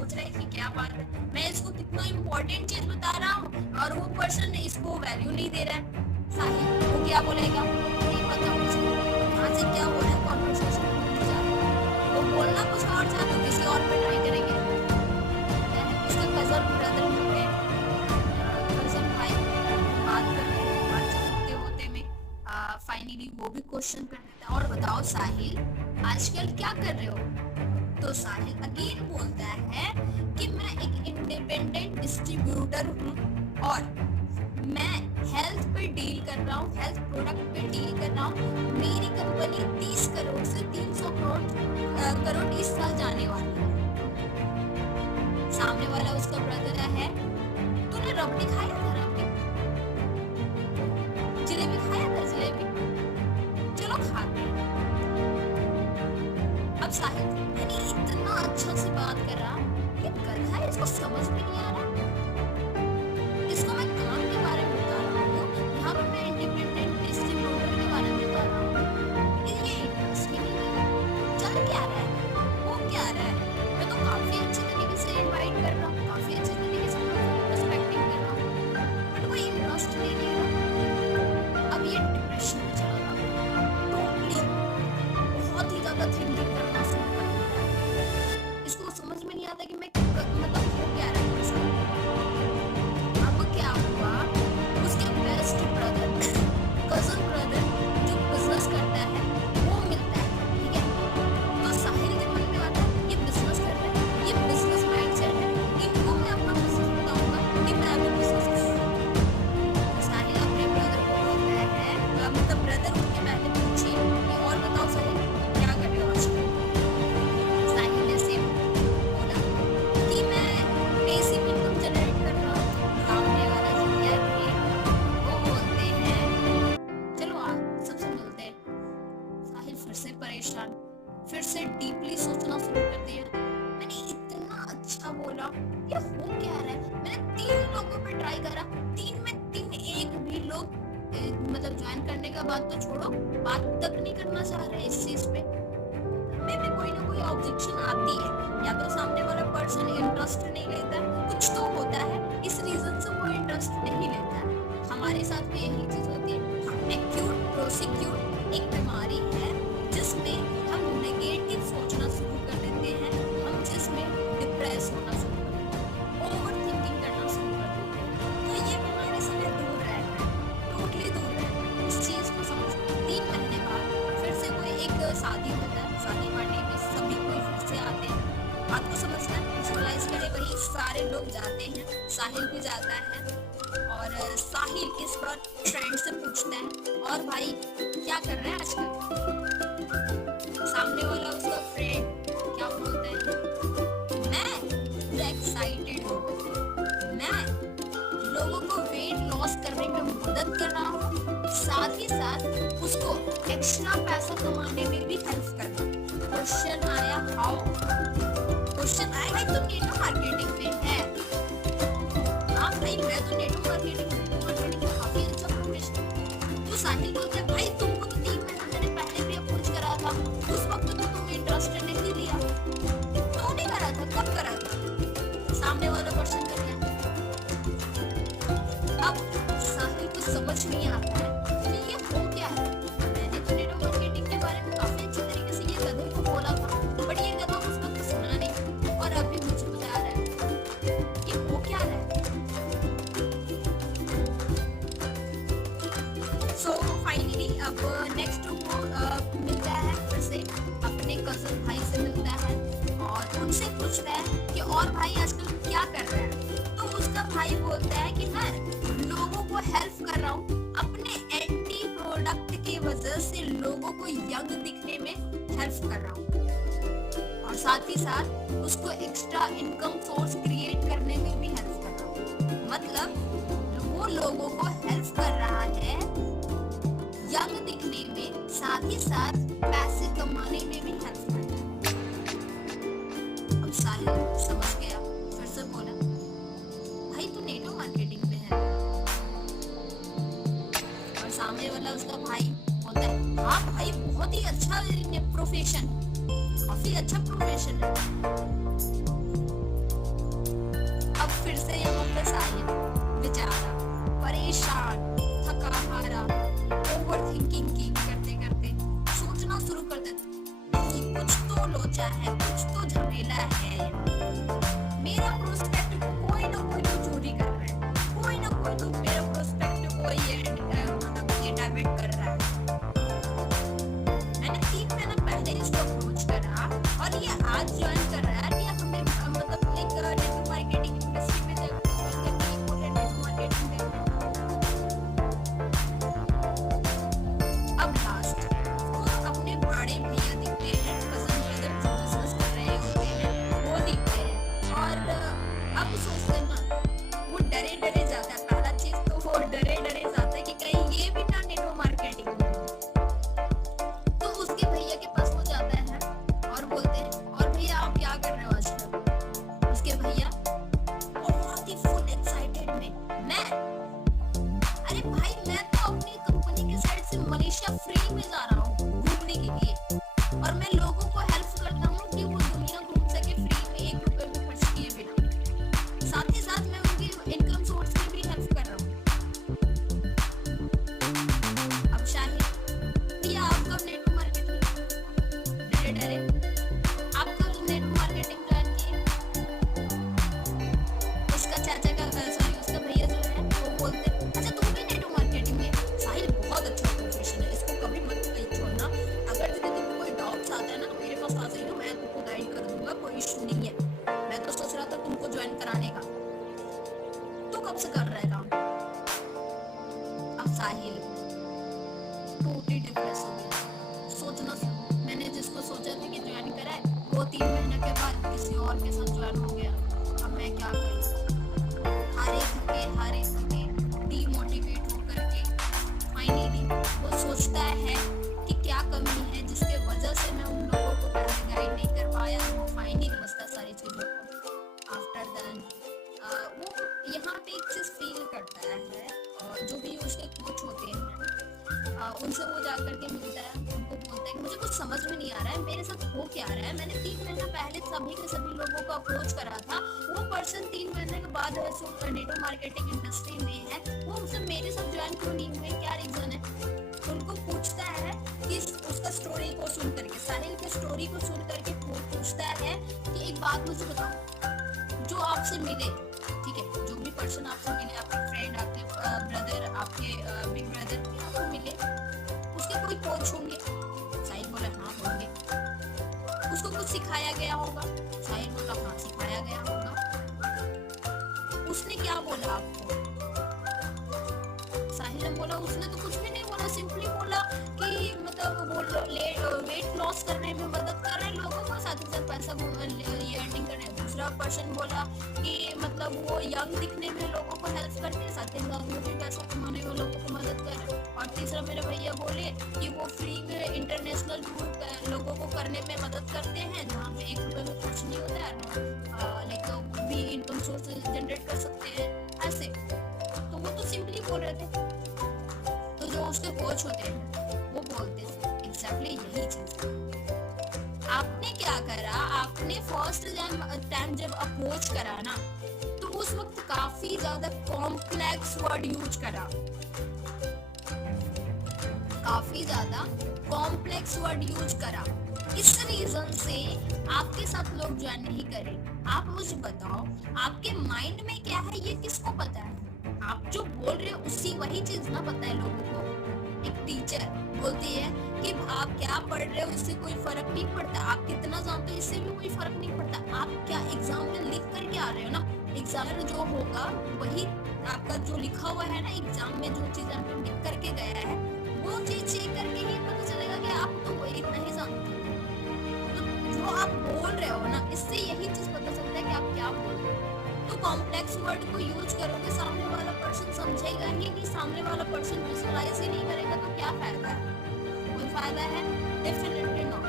सोच रहा है कि क्या बात है, मैं इसको कितना इम्पोर्टेंट चीज बता रहा हूँ और वो पर्सन इसको वैल्यू नहीं दे रहा है। साहिल वो क्या बोलेगा, नहीं पता मुझे कहाँ से क्या हो रहा है, कॉन्वर्सेशन टूट जा रहा है, वो बोलना कुछ और चाहता है, किसी और पे ट्राई करेंगे। इसका कजन ब्रदर होते कजन भाई बात होते होते में फाइनली वो भी क्वेश्चन कर देता है, और बताओ साहिल आजकल क्या कर रहे हो। तो साहिल अगेन बोलता है कि मैं एक इंडिपेंडेंट डिस्ट्रीब्यूटर हूँ और मैं हेल्थ पे डील कर रहा हूँ, हेल्थ प्रोडक्ट पे डील कर रहा हूँ। मेरी कंपनी 30 करोड़ से 300 करोड़ इस साल जाने वाली है। सामने वाला उसका ब्रदर है, तूने रबड़ी खाया था, रबड़ी जलेबी खाया था, जलेबी चलो खाते हैं। अब साहिल यानी इतना अच्छा से बात कर रहा, ये गधा है, इसको समझ में नहीं आ रहा, इसको मैं काम के बारे में बता रहा हूँ, यहाँ पर मैं इंडिपेंडेंट डिस्ट्रीब्यूटर के बारे में बता रहा हूँ, ये इंटरेस्ट ही नहीं है। चल क्या रहा है, वो क्या रहा है, मैं तो काफी अच्छे तरीके से इनवाइट कर रहा हूँ, काफी अच्छे तरीके से रिस्पेक्टिंग कर रहा हूँ, बट कोई इंटरेस्ट नहीं ले रहा। अब ये डिप्रेशन में चला रहा, टोटली बहुत ही ज्यादा थिंकिंग करना शुरू कर दिया है। इसको समझ में नहीं आता कि मैं मतलब वो क्या रहा है इसका। अब क्या हुआ, उसके बेस्ट ब्रदर कजन ब्रदर जो बिजनेस करता है वो मिलता है, ठीक है। तो साहिल के मन में आता है ये बिजनेस कर रहा है, ये बिजनेस माइंडसेट है, इनको मैं अपना बिजनेस बताऊंगा कि मैं अभी बिजनेस करूंगा। साहिल अपने ब्रदर को बोलता है, मतलब ब्रदर उनके पहले पूछे कि और बताओ साहिल क्या कर रहे हो आजकल। साहिल ने सेम बोला कि मैं पैसिव इनकम जनरेट कर रहा हूँ। सामने वाला जो है वो बोलते हैं चलो आ सबसे मिलते हैं। साहिल फिर से परेशान, फिर से डीपली सोचना शुरू कर दिया। मैंने इतना अच्छा बोला, ये हो क्या रहा है, मैंने 3 लोगों पे ट्राई करा, 3 में 3 एक भी लोग मतलब ज्वाइन करने का बात तो छोड़ो, बात तक नहीं करना चाह रहे इस चीज पे। में भी कोई ना कोई ऑब्जेक्शन आती है, या तो सामने वाला पर्सन इंटरेस्ट नहीं लेता, कुछ तो होता है, इस रीजन से वो इंटरेस्ट नहीं लेता है। हमारे साथ भी यही चीज होती है। एक्यूट प्रोसिक्यूट एक बीमारी है जिसमें हम नेगेटिव सोचना शुरू कर देते हैं, हम जिसमें डिप्रेस होना शुरू कर देते हैं, ओवर थिंकिंग करना शुरू कर देते हैं। तो ये बीमारी से मैं दूर रहना है, टोटली दूर रहना है, इस चीज को समझ। 3 महीने बाद फिर से कोई एक शादी होता है, शादी पार्टी में सभी कोई फिर से आते हैं। बात को समझना है, विजुअलाइज करें, वही सारे लोग जाते हैं, साहिल भी जाता है और साहिल इस बार फ्रेंड से पूछता है और भाई क्या कर रहा है आजकल। सामने वाला उसका फ्रेंड क्या बोलता है, मैं एक्साइटेड हूँ, मैं लोगों को वेट लॉस करने में मदद कर रहा हूँ, साथ ही साथ उसको एक्स्ट्रा पैसा कमाने में भी हेल्प करना। क्वेश्चन आया हाउ, क्वेश्चन आएगा तो नेटवर्क मार्केटिंग में है। हाँ भाई मैं तो नेटवर्क मार्केटिंग में काफी अच्छा प्रोफेशन। तो साहिल बोलते हैं भाई तुमको तो 3 महीने मैंने पहले भी अप्रोच करा था, उस वक्त तो तुम इंटरेस्ट नहीं लिया, तो नहीं करा था, कब करा था। सामने वाला पर्सन कर रहा है। अब साहिल को समझ नहीं आता है कि ये हो क्या है। मैंने तो नेटवर्क मार्केटिंग के बारे में काफी अच्छे तरीके से ये गधे को बोला था, बट ये गधा उस वक्त सुना नहीं और अभी मुझे बता रहा है ये हो क्या रहा है। सो फाइनली अब नेक्स्ट वो मिलता है, फिर से अपने कजन भाई से मिलता है और उनसे पूछता है कि और भाई आजकल क्या कर रहा है। तो उसका भाई बोलता है कि मैं लोगों को हेल्प कर रहा हूँ, अपने एंटी प्रोडक्ट की वजह से लोगों को यंग दिखने में हेल्प कर रहा हूँ और साथ ही साथ उसको एक्स्ट्रा इनकम सोर्स क्रिएट करने में भी हेल्प कर रहा हूँ। मतलब वो लोगों को हेल्प कर रहा है यंग दिखने में, साथ ही साथ पैसे कमाने में भी हेल्प कर रहा है। अब साहिल समझ गया, फिर से बोला भाई तू नेटवर्क मार्केटिंग में है। और सामने वाला उसका भाई बोलता है हाँ भाई बहुत ही अच्छा प्रोफेशन, काफी अच्छा प्रोफेशन है। अब फिर से यहाँ पे साहिल बेचारा परेशान, थका हारा, ओवर थिंकिंग की करते करते सोचना शुरू कर देता कि कुछ तो लोचा है, कुछ तो झमेला है। मेरा प्रोस्पेक्ट कोई ना कोई तो चोरी कर रहा है, कोई ना कोई तो मेरा प्रोस्पेक्ट को ये डाइवर्ट कर रहा है। मैंने 3 महीना पहले इसको अप्रोच करा और ये आज ज्वाइन कर रहा है। ये हमें मतलब एक नेटवर्क मार्केटिंग इंडस्ट्री में नेटवर्क मार्केटिंग में। अब लास्ट वो अपने बड़े भैया दिखते हैं, कजन ब्रदर जो बिजनेस कर रहे होते हैं वो दिखते हैं और अब सोचते हैं वो डरे डरे जाता है। पहला चीज तो वो डरे डरे जाता है कि कहीं ये भी ना नेटवर्क मार्केटिंग में। तो उसके भैया के पास वो जाता है और बोलते हैं, और भैया आप क्या कर रहे हो आजकल? उसके भैया बहुत ही फुल एक्साइटेड में, मैं अरे भाई मैं तो अपनी कंपनी के साइड से मलेशिया फ्री में जा रहा हूँ घूमने के लिए और मैं लोगों को हेल्प करता हूँ कि वो दुनिया घूम सके फ्री में, 1 रुपए भी खर्च किए बिना। साथ ही साथ मैं उनकी इनकम सोर्स की भी हेल्प कर रहा हूँ। अब शाहिद भैया आपका नेटवर्क मार्केटिंग डरे डरे आपका नेटवर्क मार्केटिंग प्लान किए। उसका चाचा का सॉरी उसका भैया जो है वो बोलते अच्छा तुम भी नेटवर्क मार्केटिंग में। साहिल बहुत अच्छा प्रोफेशन है, इसको कभी मत छोड़ना। अगर तुमको कोई डाउट्स आता है ना मेरे पास आ जाइए, मैं तुमको गाइड कर दूंगा, कोई इशू नहीं है। मैं तो सोच रहा था तुमको ज्वाइन कराने का, तो कब से कर रहा है काम? अब साहिल टोटली डिप्रेस हो गया। सोचना मैंने जिसको सोचा था कि ज्वाइन करा है वो 3 महीने के बाद किसी और के साथ ज्वाइन हो गया। अब मैं क्या करूं? हारे थके डीमोटिवेट होकर के फाइनली वो सोचता है कि क्या कमी है जिसके वजह से मैं उन लोगों को पहले गाइड नहीं कर पाया। वो फाइनली समझता सारी चीजों को। आफ्टर देन वो यहाँ पे एक चीज फील करता है, जो भी उसके कोच होते हैं उनसे वो जाकर के मिलता है, उनको बोलता है कि मुझे कुछ समझ में नहीं आ रहा है, मेरे साथ हो क्या रहा है। मैंने 3 महीना पहले सभी के सभी लोगों को अप्रोच करा था, वो पर्सन 3 महीने के बाद नेटवर्क मार्केटिंग इंडस्ट्री में है, वो मुझसे मेरे साथ ज्वाइन क्यों नहीं हुए, क्या रीजन है? उनको पूछता है कि उसका स्टोरी को सुन करके, साहिल के स्टोरी को सुन करके पूछता है कि एक बात मुझे बताओ, जो आपसे मिले, ठीक है, जो भी पर्सन आपसे मिले, आपके फ्रेंड, आपके ब्रदर, आपके बिग ब्रदर आपको मिले, उसके कोई कोच होंगे? साहिल बोला हाँ होंगे। उसको कुछ सिखाया गया होगा? साहिल बोला हाँ सिखाया गया होगा। उसने क्या बोला आपको? साहिल ने बोला उसने तो कुछ भी नहीं बोला, सिंपली बोला कि मतलब वो वेट लॉस करने में मदद कर रहे हैं लोगों को, साथ ही साथ पैसा ये अर्निंग कर रहे हैं। दूसरा पर्सन बोला कि मतलब वो यंग दिखने में लोगों को हेल्प करते हैं, साथ ही साथ वो भी पैसा कमाने में लोगों को मदद कर रहे हैं। और तीसरा मेरे भैया बोले कि वो फ्री में इंटरनेशनल टूर लोगों को करने में मदद करते हैं, जहाँ पे 1 रुपए में कुछ नहीं होता है, लाइक वो भी इनकम सोर्स जनरेट कर सकते हैं ऐसे। तो वो तो सिंपली बोल रहे थे। तो जो उसके कोच होते हैं वो बोलते थे एग्जैक्टली यही चीज। आपने क्या करा, आपने फर्स्ट टाइम जब अप्रोच करा ना तो उस वक्त काफी ज्यादा कॉम्प्लेक्स वर्ड यूज करा, काफी ज्यादा कॉम्प्लेक्स वर्ड यूज करा। इस रीजन से आपके साथ लोग ज्वाइन नहीं करे। आप मुझे बताओ आपके माइंड में क्या है ये किसको पता है? आप जो बोल रहे हो उसी वही चीज ना पता है लोगों को। एक टीचर बोलती है कि आप क्या पढ़ रहे हो इससे कोई फर्क नहीं पड़ता, आप कितना जानते हो इससे भी कोई फर्क नहीं पड़ता, आप क्या एग्जाम में लिख करके आ रहे हो ना, एग्जाम में जो होगा वही आपका जो लिखा हुआ है ना, एग्जाम में जो चीज आपने लिख करके गया है वो चीज चेक करके ही पता चलेगा कि आप तो वो इतना ही जानते हो। तो जो आप बोल रहे हो ना इससे यही चीज पता चलता है कि आप क्या बोल रहे हो। तो कॉम्प्लेक्स वर्ड को यूज करोगे, सामने वाला पर्सन समझेगा ही नहीं, सामने वाला पर्सन विजुअलाइज ही नहीं करेगा, तो क्या फायदा है? कोई फायदा है? Definitely not.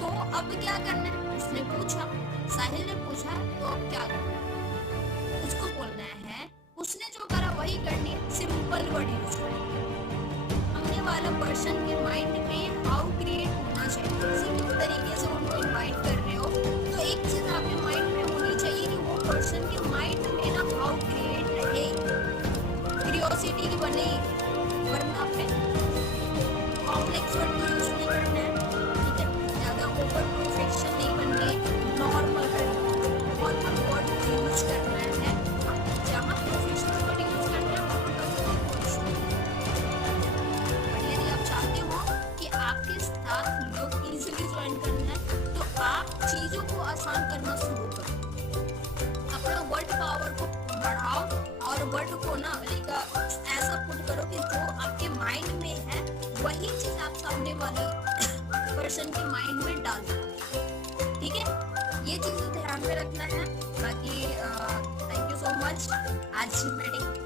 तो अब क्या करना है? उसने पूछा, साहिल ने पूछा, तो अब क्या करना है? उसको बोलना है, उसने जो करा वही करनी है, सिंपल वर्ड यूज करेंगे। सामने वाला पर्सन के माइंड में हाउ क्रिएट होना चाहिए, किसी भी तरीके से उनको इनवाइट कर रहे हो तो एक चीज आपके माइंड में होनी चाहिए कि वो पर्सन के माइंड में ना हाउ क्रिएट रहे, क्यूरियोसिटी की बने, वरना पे कॉम्प्लेक्स वर्ड को यूज नहीं करना है, ठीक है, ज्यादा ओवर प्रोफेक्शन नहीं बनना है, नॉर्मल वर्ड को यूज करना है, जहाँ प्रोफेशनल वर्ड यूज करना है वहाँ पर कोई इशू नहीं है। बट यदि आप चाहते हो कि आपके साथ लोग इजीली ज्वाइन करना है तो आप चीजों को आसान करना शुरू करो, अपना वर्ड पावर को बढ़ाओ और वर्ड को ना ऐसा पुट करो कि जो आपके माइंड में है वही चीज आप सामने वाले पर्सन के माइंड में डाल दो, ठीक है, ये चीजें ध्यान में रखना है। बाकी थैंक यू सो मच, आज मीटिंग